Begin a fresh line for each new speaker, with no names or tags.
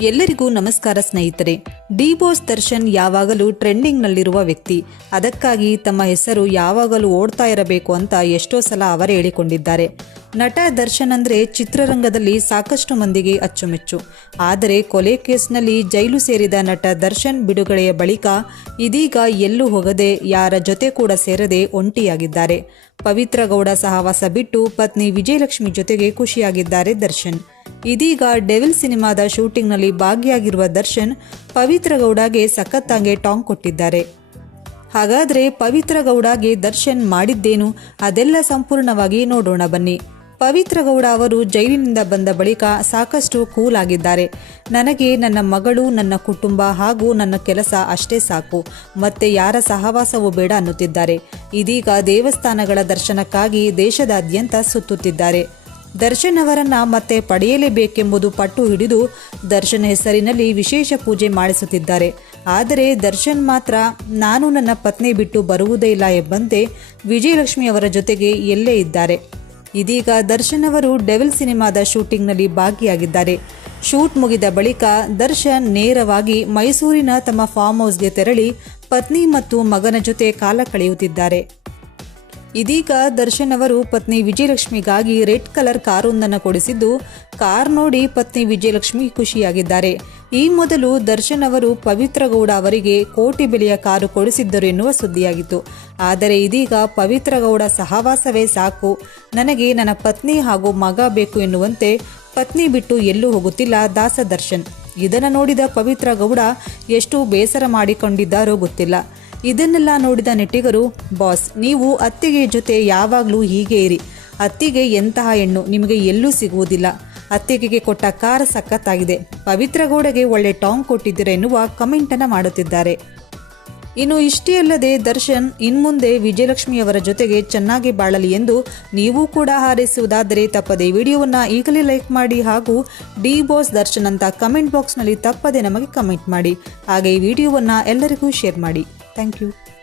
ಎಲ್ಲರಿಗೂ ನಮಸ್ಕಾರ ಸ್ನೇಹಿತರೆ. ಡಿ ಬೋಸ್ ದರ್ಶನ್ ಯಾವಾಗಲೂ ಟ್ರೆಂಡಿಂಗ್ನಲ್ಲಿರುವ ವ್ಯಕ್ತಿ. ಅದಕ್ಕಾಗಿ ತಮ್ಮ ಹೆಸರು ಯಾವಾಗಲೂ ಓಡ್ತಾ ಇರಬೇಕು ಅಂತ ಎಷ್ಟೋ ಸಲ ಅವರೇ ಹೇಳಿಕೊಂಡಿದ್ದಾರೆ. ನಟ ದರ್ಶನ್ ಅಂದರೆ ಚಿತ್ರರಂಗದಲ್ಲಿ ಸಾಕಷ್ಟು ಮಂದಿಗೆ ಅಚ್ಚುಮೆಚ್ಚು. ಆದರೆ ಕೊಲೆ ಕೇಸ್ನಲ್ಲಿ ಜೈಲು ಸೇರಿದ ನಟ ದರ್ಶನ್ ಬಿಡುಗಡೆಯ ಬಳಿಕ ಇದೀಗ ಎಲ್ಲೂ ಹೋಗದೆ ಯಾರ ಜೊತೆ ಕೂಡ ಸೇರದೆ ಒಂಟಿಯಾಗಿದ್ದಾರೆ. ಪವಿತ್ರ ಗೌಡ ಸಹವಾಸ ಬಿಟ್ಟು ಪತ್ನಿ ವಿಜಯಲಕ್ಷ್ಮಿ ಜೊತೆಗೆ ಖುಷಿಯಾಗಿದ್ದಾರೆ ದರ್ಶನ್. ಇದೀಗ ಡೆವಿಲ್ ಸಿನಿಮಾದ ಶೂಟಿಂಗ್ನಲ್ಲಿ ಭಾಗಿಯಾಗಿರುವ ದರ್ಶನ್ ಪವಿತ್ರ ಗೌಡಗೆ ಸಖತ್ತಾಗೆ ಟಾಂಗ್ ಕೊಟ್ಟಿದ್ದಾರೆ. ಹಾಗಾದ್ರೆ ಪವಿತ್ರ ಗೌಡಗೆ ದರ್ಶನ್ ಮಾಡಿದ್ದೇನು? ಅದೆಲ್ಲ ಸಂಪೂರ್ಣವಾಗಿ ನೋಡೋಣ ಬನ್ನಿ. ಪವಿತ್ರ ಗೌಡ ಅವರು ಜೈಲಿನಿಂದ ಬಂದ ಬಳಿಕ ಸಾಕಷ್ಟು ಕೂಲ್ ಆಗಿದ್ದಾರೆ. ನನಗೆ ನನ್ನ ಮಗಳು, ನನ್ನ ಕುಟುಂಬ ಹಾಗೂ ನನ್ನ ಕೆಲಸ ಅಷ್ಟೇ ಸಾಕು. ಮತ್ತೆ ಯಾರ ಸಹವಾಸವೂ ಬೇಡ ಅನ್ನುತ್ತಿದ್ದಾರೆ. ಇದೀಗ ದೇವಸ್ಥಾನಗಳ ದರ್ಶನಕ್ಕಾಗಿ ದೇಶದಾದ್ಯಂತ ಸುತ್ತುತ್ತಿದ್ದಾರೆ. ದರ್ಶನ್ ಅವರನ್ನ ಮತ್ತೆ ಪಡೆಯಲೇಬೇಕೆಂಬುದು ಪಟ್ಟು ಹಿಡಿದು ದರ್ಶನ್ ಹೆಸರಿನಲ್ಲಿ ವಿಶೇಷ ಪೂಜೆ ಮಾಡಿಸುತ್ತಿದ್ದಾರೆ. ಆದರೆ ದರ್ಶನ್ ಮಾತ್ರ, ನಾನು ನನ್ನ ಪತ್ನಿ ಬಿಟ್ಟು ಬರುವುದೇ ಇಲ್ಲ ಎಂಬಂತೆ ವಿಜಯಲಕ್ಷ್ಮಿ ಅವರ ಜೊತೆಗೆ ಎಲ್ಲೇ ಇದ್ದಾರೆ. ಇದೀಗ ದರ್ಶನ್ ಅವರು ಡೆವಿಲ್ ಸಿನಿಮಾದ ಶೂಟಿಂಗ್ನಲ್ಲಿ ಭಾಗಿಯಾಗಿದ್ದಾರೆ. ಶೂಟ್ ಮುಗಿದ ಬಳಿಕ ದರ್ಶನ್ ನೇರವಾಗಿ ಮೈಸೂರಿನ ತಮ್ಮ ಫಾರ್ಮ್ ಹೌಸ್ಗೆ ತೆರಳಿ ಪತ್ನಿ ಮತ್ತು ಮಗನ ಜೊತೆ ಕಾಲ ಕಳೆಯುತ್ತಿದ್ದಾರೆ. ಇದೀಗ ದರ್ಶನ್ ಅವರು ಪತ್ನಿ ವಿಜಯಲಕ್ಷ್ಮಿಗಾಗಿ ರೆಡ್ ಕಲರ್ ಕಾರೊಂದನ್ನು ಕೊಡಿಸಿದ್ದು, ಕಾರ್ ನೋಡಿ ಪತ್ನಿ ವಿಜಯಲಕ್ಷ್ಮಿ ಖುಷಿಯಾಗಿದ್ದಾರೆ. ಈ ಮೊದಲು ದರ್ಶನ್ ಅವರು ಪವಿತ್ರ ಗೌಡ ಅವರಿಗೆ ಕೋಟಿ ಬೆಲೆಯ ಕಾರು ಕೊಡಿಸಿದ್ದರು ಎನ್ನುವ ಸುದ್ದಿಯಾಗಿತ್ತು. ಆದರೆ ಇದೀಗ ಪವಿತ್ರ ಗೌಡ ಸಹವಾಸವೇ ಸಾಕು. ನನಗೆ ನನ್ನ ಪತ್ನಿ ಹಾಗೂ ಮಗ ಬೇಕು ಎನ್ನುವಂತೆ ಪತ್ನಿ ಬಿಟ್ಟು ಎಲ್ಲೂ ಹೋಗುತ್ತಿಲ್ಲ ದಾಸ ದರ್ಶನ್. ಇದನ್ನು ನೋಡಿದ ಪವಿತ್ರ ಗೌಡ ಎಷ್ಟು ಬೇಸರ ಮಾಡಿಕೊಂಡಿದ್ದಾರೋ ಗೊತ್ತಿಲ್ಲ. ಇದನ್ನೆಲ್ಲ ನೋಡಿದ ನೆಟ್ಟಿಗರು, ಬಾಸ್, ನೀವು ಅತ್ತಿಗೆ ಜೊತೆ ಯಾವಾಗಲೂ ಹೀಗೆ ಇರಿ. ಅತ್ತಿಗೆ ಎಂತಹ ಹೆಣ್ಣು ನಿಮಗೆ ಎಲ್ಲೂ ಸಿಗುವುದಿಲ್ಲ. ಅತ್ತಿಗೆಗೆ ಕೊಟ್ಟ ಕಾರ್ ಸಖತ್ತಾಗಿದೆ. ಪವಿತ್ರ ಗೌಡಗೆ ಒಳ್ಳೆ ಟಾಂಗ್ ಕೊಟ್ಟಿದ್ದೀರ ಎನ್ನುವ ಕಮೆಂಟನ್ನು ಮಾಡುತ್ತಿದ್ದಾರೆ. ಇನ್ನು ಇಷ್ಟೇ ಅಲ್ಲದೆ ದರ್ಶನ್ ಇನ್ಮುಂದೆ ವಿಜಯಲಕ್ಷ್ಮಿಯವರ ಜೊತೆಗೆ ಚೆನ್ನಾಗಿ ಬಾಳಲಿ ಎಂದು ನೀವು ಕೂಡ ಹಾರೈಸುವುದಾದರೆ ತಪ್ಪದೆ ವಿಡಿಯೋವನ್ನು ಈಗಲೇ ಲೈಕ್ ಮಾಡಿ ಹಾಗೂ ಡಿ ಬಾಸ್ ದರ್ಶನ್ ಅಂತ ಕಮೆಂಟ್ ಬಾಕ್ಸ್ನಲ್ಲಿ ತಪ್ಪದೆ ನಮಗೆ ಕಮೆಂಟ್ ಮಾಡಿ. ಹಾಗೆ ಈ ವಿಡಿಯೋವನ್ನು ಎಲ್ಲರಿಗೂ ಶೇರ್ ಮಾಡಿ. Thank you.